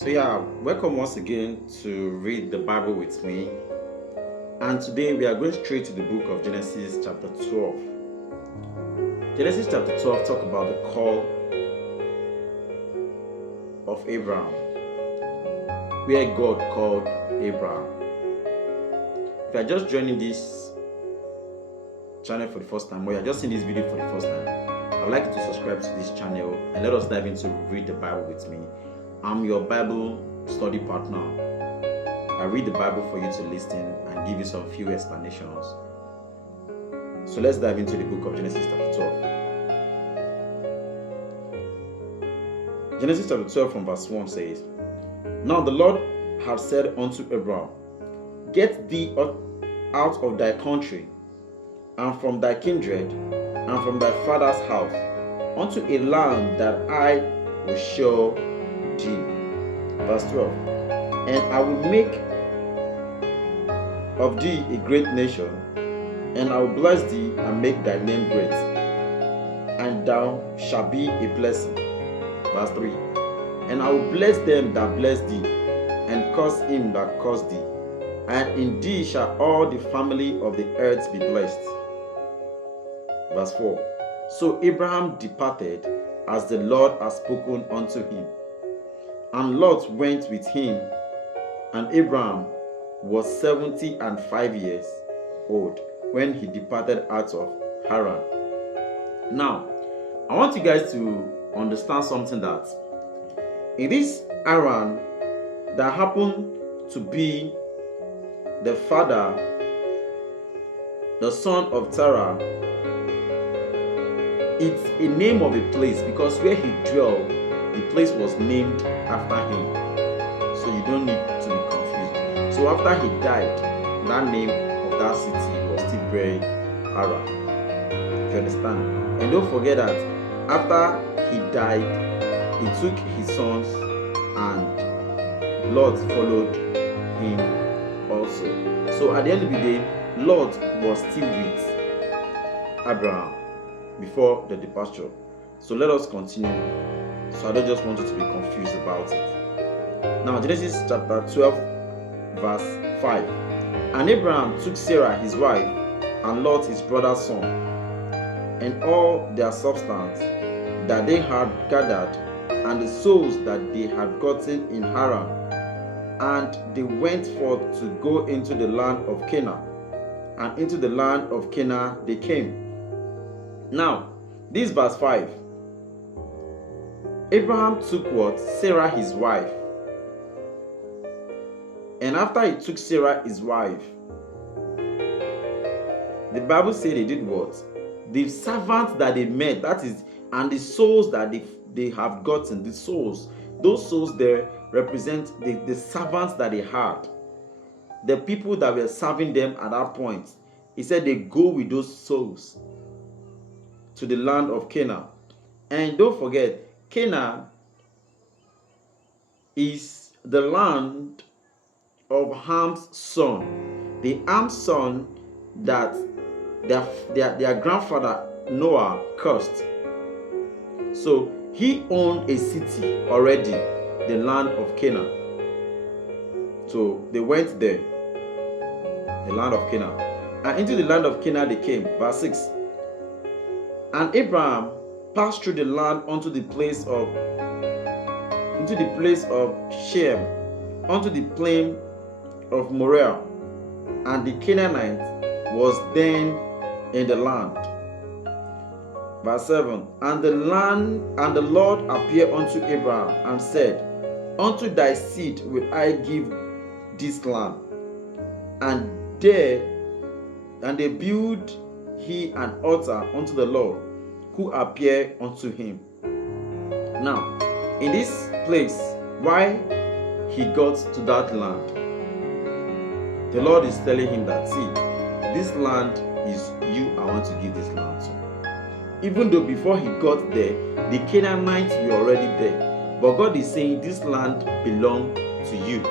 Welcome once again to read the Bible with me. And today we are going straight to the book of Genesis chapter 12. Genesis chapter 12 talk about the call of Abram, where God called Abram. If you are just joining this channel for the first time, or you are just seeing this video for the first time, I would like you to subscribe to this channel and let us dive into read the Bible with me. I'm your Bible study partner. I read the Bible for you to listen and give you some few explanations. So let's dive into the book of Genesis chapter 12. Genesis chapter 12 from verse 1 says, Now the Lord had said unto Abram, Get thee out of thy country, and from thy kindred, and from thy father's house, unto a land that I will show thee. Verse 12. And I will make of thee a great nation, and I will bless thee and make thy name great, and thou shalt be a blessing. Verse 3. And I will bless them that bless thee, and curse him that curse thee, and in thee shall all the family of the earth be blessed. Verse 4. So Abraham departed as the Lord had spoken unto him, and Lot went with him, and Abraham was 75 years old when he departed out of Haran. Now, I want you guys to understand something, that in this Haran that happened to be the father, the son of Sarah, it's a name of a place, because where he dwelt, the place was named after him. So you don't need to be confused. So after he died, that name of that city was still very Haran. If you understand? And don't forget that after he died, he took his sons, and Lot followed him also. So at the end of the day, Lot was still with Abram before the departure. So let us continue. So I don't just want you to be confused about it. Now, Genesis chapter 12, verse 5. And Abraham took Sarah his wife, and Lot his brother's son, and all their substance that they had gathered, and the souls that they had gotten in Haran, and they went forth to go into the land of Canaan, and into the land of Canaan they came. Now, this verse 5. Abraham took what? Sarah his wife. And after he took Sarah his wife, the Bible said they did what? The servants that they met, that is, and the souls that they have gotten, the souls, those souls there represent the servants that they had, the people that were serving them at that point. He said they go with those souls to the land of Canaan. And don't forget, Canaan is the land of Ham's son. The Ham's son that their grandfather Noah cursed. So he owned a city already, the land of Canaan. So they went there, the land of Canaan. And into the land of Canaan they came. Verse 6. And Abraham passed through the land into the place of Shem, unto the plain of Moriah, and the Canaanite was then in the land. Verse 7. And the Lord appeared unto Abraham and said, Unto thy seed will I give this land. And they built he an altar unto the Lord, who appeared unto him. Now, in this place, why he got to that land, the Lord is telling him that, see, this land is you, I want to give this land to. Even though before he got there, the Canaanites were already there. But God is saying, this land belongs to you.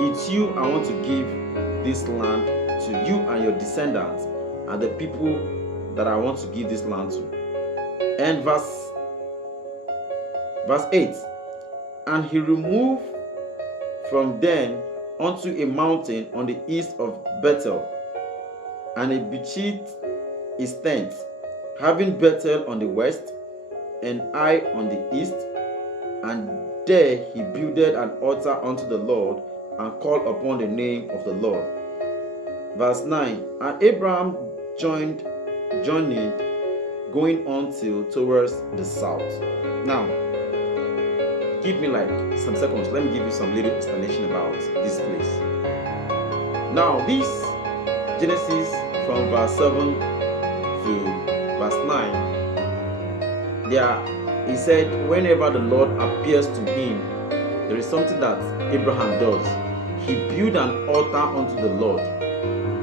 It's you, I want to give this land to you and your descendants, and the people that I want to give this land to. And verse 8. And he removed from then unto a mountain on the east of Bethel, and he pitched his tent, having Bethel on the west, and Ai on the east. And there he builded an altar unto the Lord, and called upon the name of the Lord. Verse 9. And Abram journeyed going on towards the south. Now, give me like some seconds. Let me give you some little explanation about this place. Now, this Genesis from verse 7 to verse 9, he said, whenever the Lord appears to him, there is something that Abraham does. He built an altar unto the Lord.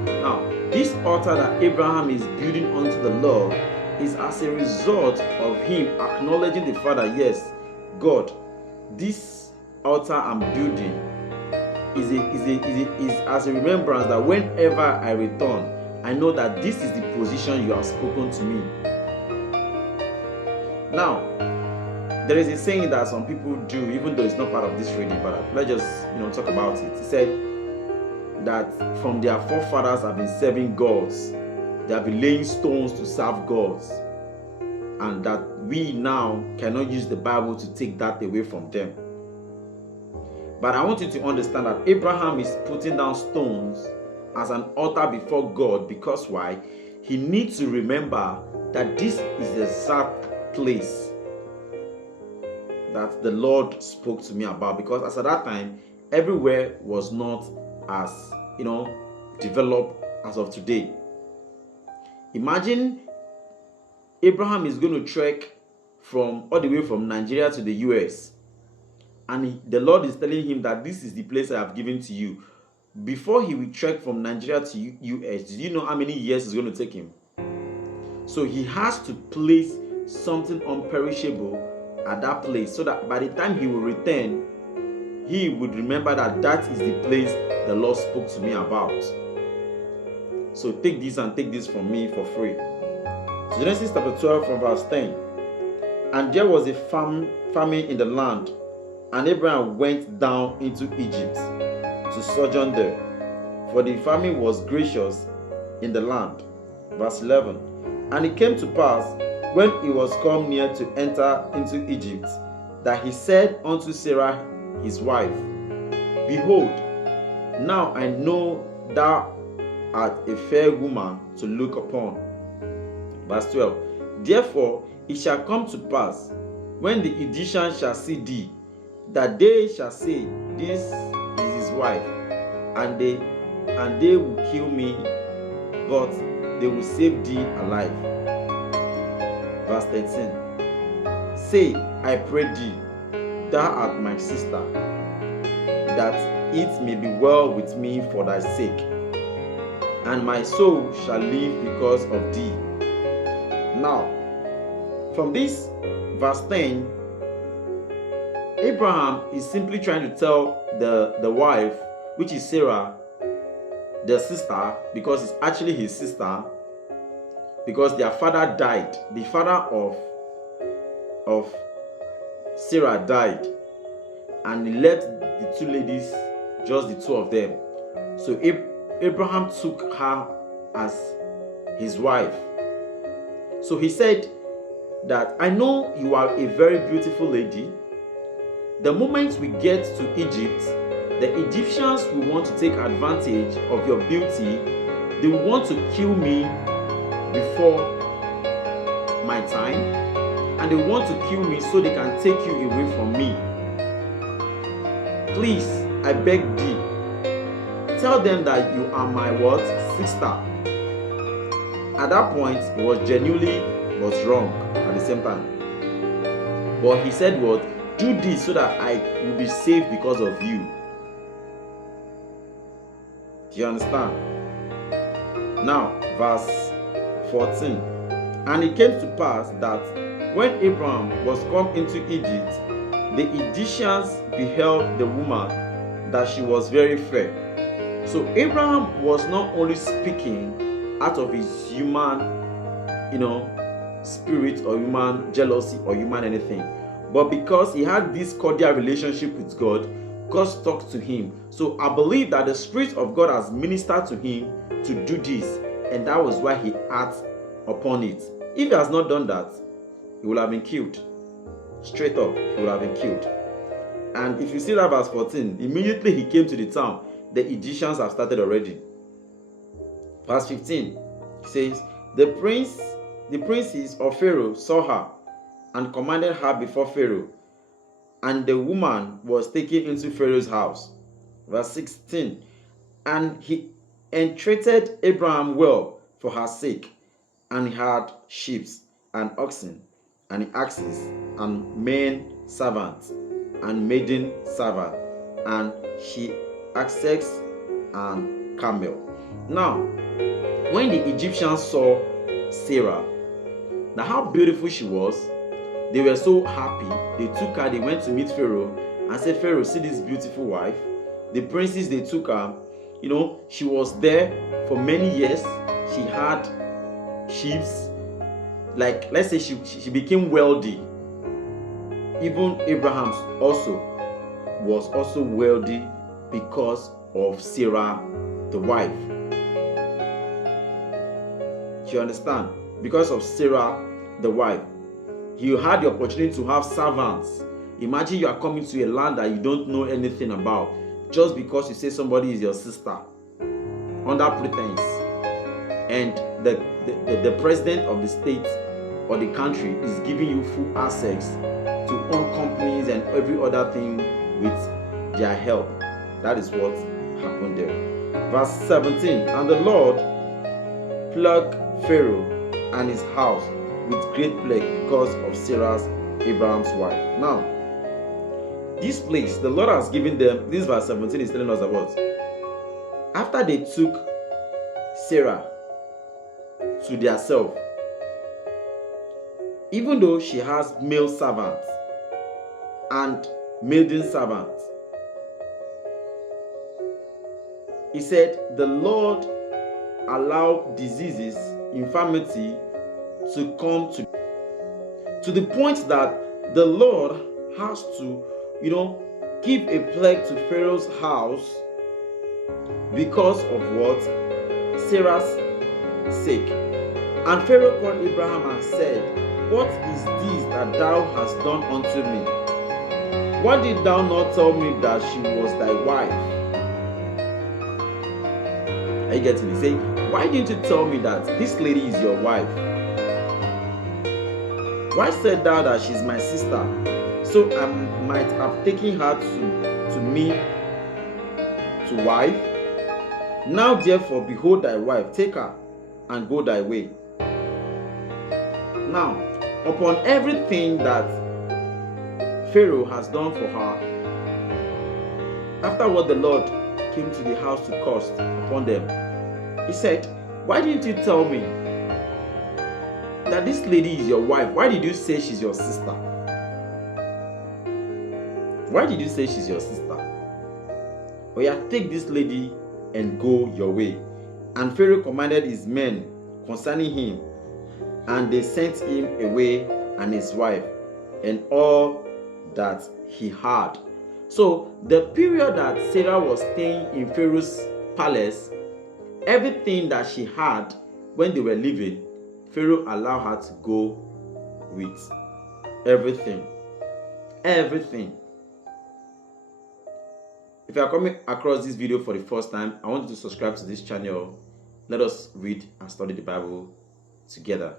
Now, this altar that Abraham is building unto the Lord is as a result of him acknowledging the Father. Yes, God, this altar I'm building is as a remembrance that whenever I return, I know that this is the position you have spoken to me. Now, there is a saying that some people do, even though it's not part of this reading, but let's just talk about it. It said that from their forefathers have been serving gods, they have been laying stones to serve gods, and that we now cannot use the Bible to take that away from them. But I want you to understand that Abraham is putting down stones as an altar before God because why? He needs to remember that this is the exact place that the Lord spoke to me about, because as at that time, everywhere was not as developed as of today. Imagine Abraham is going to trek all the way from Nigeria to the US, and the Lord is telling him that this is the place I have given to you. Before he will trek from Nigeria to US, do you know how many years it's going to take him? So he has to place something unperishable at that place, so that by the time he will return, he would remember that that is the place the Lord spoke to me about. So take this and take this from me for free. So Genesis chapter 12 from verse 10. And there was a famine in the land, and Abraham went down into Egypt to sojourn there, for the famine was gracious in the land. Verse 11. And it came to pass, when he was come near to enter into Egypt, that he said unto Sarai his wife, Behold, now I know thou art a fair woman to look upon. Verse 12. Therefore it shall come to pass, when the Egyptians shall see thee, that they shall say, This is his wife, and they will kill me, but they will save thee alive. Verse 13. Say, I pray thee, thou art my sister, that it may be well with me for thy sake, and my soul shall live because of thee. Now, from this verse 10, Abraham is simply trying to tell the wife, which is Sarah, the sister, because it's actually his sister, because their father died. The father of Sarah died, and he left the two ladies, just the two of them. So Abraham took her as his wife. So he said that, I know you are a very beautiful lady. The moment we get to Egypt, the Egyptians will want to take advantage of your beauty. They will want to kill me before my time, and they want to kill me so they can take you away from me. Please, I beg thee, tell them that you are my what? Sister. At that point, he was genuinely was wrong at the same time. But he said what? Do this so that I will be saved because of you. Do you understand? Now, verse 14. And it came to pass that when Abram was come into Egypt, the Egyptians beheld the woman, that she was very fair. So Abraham was not only speaking out of his human, spirit or human jealousy or human anything, but because he had this cordial relationship with God, God talked to him. So I believe that the Spirit of God has ministered to him to do this, and that was why he acts upon it. If he has not done that, he would have been killed. Straight up, he would have been killed. And if you see that verse 14, immediately he came to the town, the Egyptians have started already. Verse 15 says, the princes of Pharaoh saw her and commanded her before Pharaoh, and the woman was taken into Pharaoh's house. Verse 16, and he entreated Abram well for her sake, and he had sheep and oxen and axes and men servants and maiden servant, and she asses and camel. Now, when the Egyptians saw Sarah, now how beautiful she was, they were so happy. They took her, they went to meet Pharaoh and said, Pharaoh, see this beautiful wife. The princes, they took her. She was there for many years. She had sheep. Like, let's say she became wealthy. Even Abraham was also wealthy because of Sarah, the wife. You understand? Because of Sarah, the wife. You had the opportunity to have servants. Imagine you are coming to a land that you don't know anything about, just because you say somebody is your sister, under pretense, and the president of the state or the country is giving you full access to own companies and every other thing with their help. That is what happened there. Verse 17, and the Lord plagued Pharaoh and his house with great plague because of Sarah's, Abraham's wife. Now, this place, the Lord has given them, this verse 17 is telling us about, after they took Sarah to their self, even though she has male servants and maiden servants, he said the Lord allowed diseases, infirmity to come to the point that the Lord has to, give a plague to Pharaoh's house because of what? Sarah's sake. And Pharaoh called Abraham and said, what is this that thou hast done unto me? Why did thou not tell me that she was thy wife? Are you getting me? Say, why didn't you tell me that this lady is your wife? Why said thou that she's my sister? So I might have taken her to me to wife. Now therefore, behold thy wife, take her and go thy way. Now, upon everything that Pharaoh has done for her, after what the Lord came to the house to cast upon them, he said, why didn't you tell me that this lady is your wife? Why did you say she's your sister? Why did you say she's your sister? Oh yeah, take this lady and go your way. And Pharaoh commanded his men concerning him, and they sent him away and his wife and all that he had. So the period that Sarah was staying in Pharaoh's palace, everything that she had when they were living, Pharaoh allowed her to go with everything. Everything. If you are coming across this video for the first time, I want you to subscribe to this channel. Let us read and study the Bible together.